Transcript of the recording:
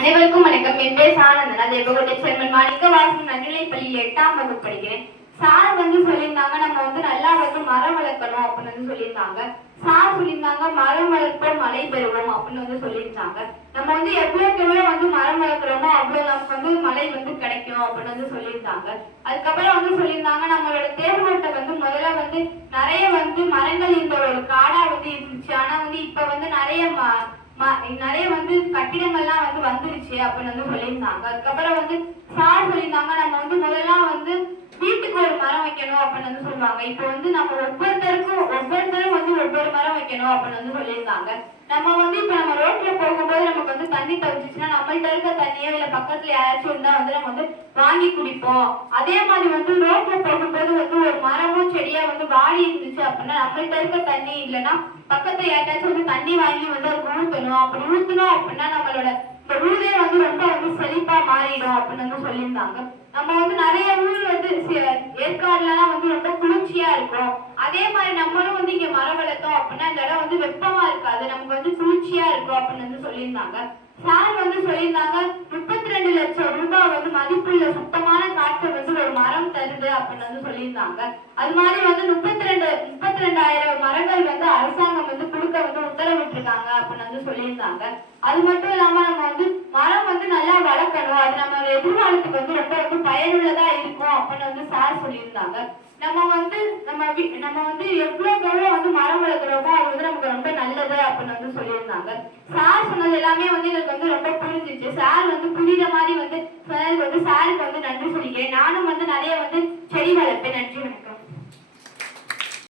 அனைவருக்கும் வணக்கம். என் பேர் ஆனந்தன். நான் தேவகோட்டை சேர்மன் மாணிக்கவாசன் நடுநிலைப்பள்ளியில் 8ஆம் வகுப்பு படிக்கிறேன். சார் சொல்லியிருந்தாங்க நம்ம நல்லா மரம் வளர்க்கணும் அப்படின்னு சொல்லியிருந்தாங்க. சார் சொல்லியிருந்தாங்க மரம் வளர்ப்போம் மழை பெறுவோம் அப்படின்னு சொல்லியிருந்தாங்க. நம்ம எவ்வளவுக்கு எவ்வளவு மரம் வளர்க்குறோமோ அவ்வளவு நமக்கு மழை கிடைக்கும் அப்படின்னு சொல்லியிருந்தாங்க. அதுக்கப்புறம் சொல்லியிருந்தாங்க நம்மளோட தேர்வோட்ட முதல்ல நிறைய மரங்கள் இருந்த ஒரு காடா இருந்துச்சு. ஆனா இப்ப நிறைய கட்டிடங்கள்லாம் வந்துருச்சு அப்படின்னு சொல்லியிருந்தாங்க. அதுக்கப்புறம் சார் சொல்லியிருந்தாங்க நம்ம முதல்லாம் வீட்டுக்கு ஒரு மரம் வைக்கணும் அப்படின்னு சொல்லுவாங்க. இப்ப நம்ம ஒவ்வொருத்தரும் ஒவ்வொரு மரம் வைக்கணும் அப்படின்னு சொல்லியிருந்தாங்க. நம்ம இப்ப நம்ம ரோட்ல போகும்போது நமக்கு தண்ணி தவிச்சுச்சுன்னா நம்மள்ட்ட இருக்க தண்ணியோ இல்ல பக்கத்துல யாராச்சும் இருந்தா நம்ம வாங்கி குடிப்போம். அதே மாதிரி ரோட்ல போகும்போது ஒரு மரமோ செடியா வாடி இருந்துச்சு அப்படின்னா நம்மள்ட்ட இருக்க தண்ணி இல்லைன்னா பக்கத்துல யாராச்சும் தண்ணி வாங்கி அதுக்கு ஊத்தணும். அப்படி ஊத்தணும் அப்படின்னா நம்மளோட இந்த ஊரே ரொம்ப செழிப்பா மாறிடும் அப்படின்னு சொல்லியிருந்தாங்க. நம்ம நிறைய ஊர் ஏற்காடுலாம் ரொம்ப குளிர்ச்சியா இருக்கும். அதே மாதிரி நம்மளும் இங்க மரம் வளர்த்தோம் அப்படின்னா இந்த இடம் வெப்பமா இருக்காது, நமக்கு குளிர்ச்சியா இருக்கும் அப்படின்னு சொல்லியிருந்தாங்க. சார் சொல்லியிருந்தாங்க 32 லட்சம் ரூபாய் மதிப்புள்ள சுத்தமான காற்று ஒரு மரம் தருது அப்படின்னு சொல்லியிருந்தாங்க. அது மாதிரி 32,000 மரங்கள் அரசாங்கம் கொடுக்க உத்தரவிட்டிருக்காங்க அப்படின்னு சொல்லியிருந்தாங்க. அது மட்டும் இல்லாம நம்ம மரம் நல்லா வளர்க்கணும், அது நம்ம எதிர்காலத்துக்கு ரொம்ப பயனுள்ளதா இருக்கும் அப்படின்னு சார் சொல்லியிருந்தாங்க. நம்ம எவ்வளவு மரம் வளர்க்குறோமோ அது நமக்கு ரொம்ப நல்லது அப்படின்னு சொல்லியிருந்தாங்க. சார் சொன்னது எல்லாமே எனக்கு ரொம்ப புரிஞ்சிச்சு. சார் புரியுற மாதிரி சொன்னதுக்கு சாருக்கு நன்றி சொல்லிக்கிறேன். நானும் நிறைய செடி வளர்ப்பேன். நன்றி.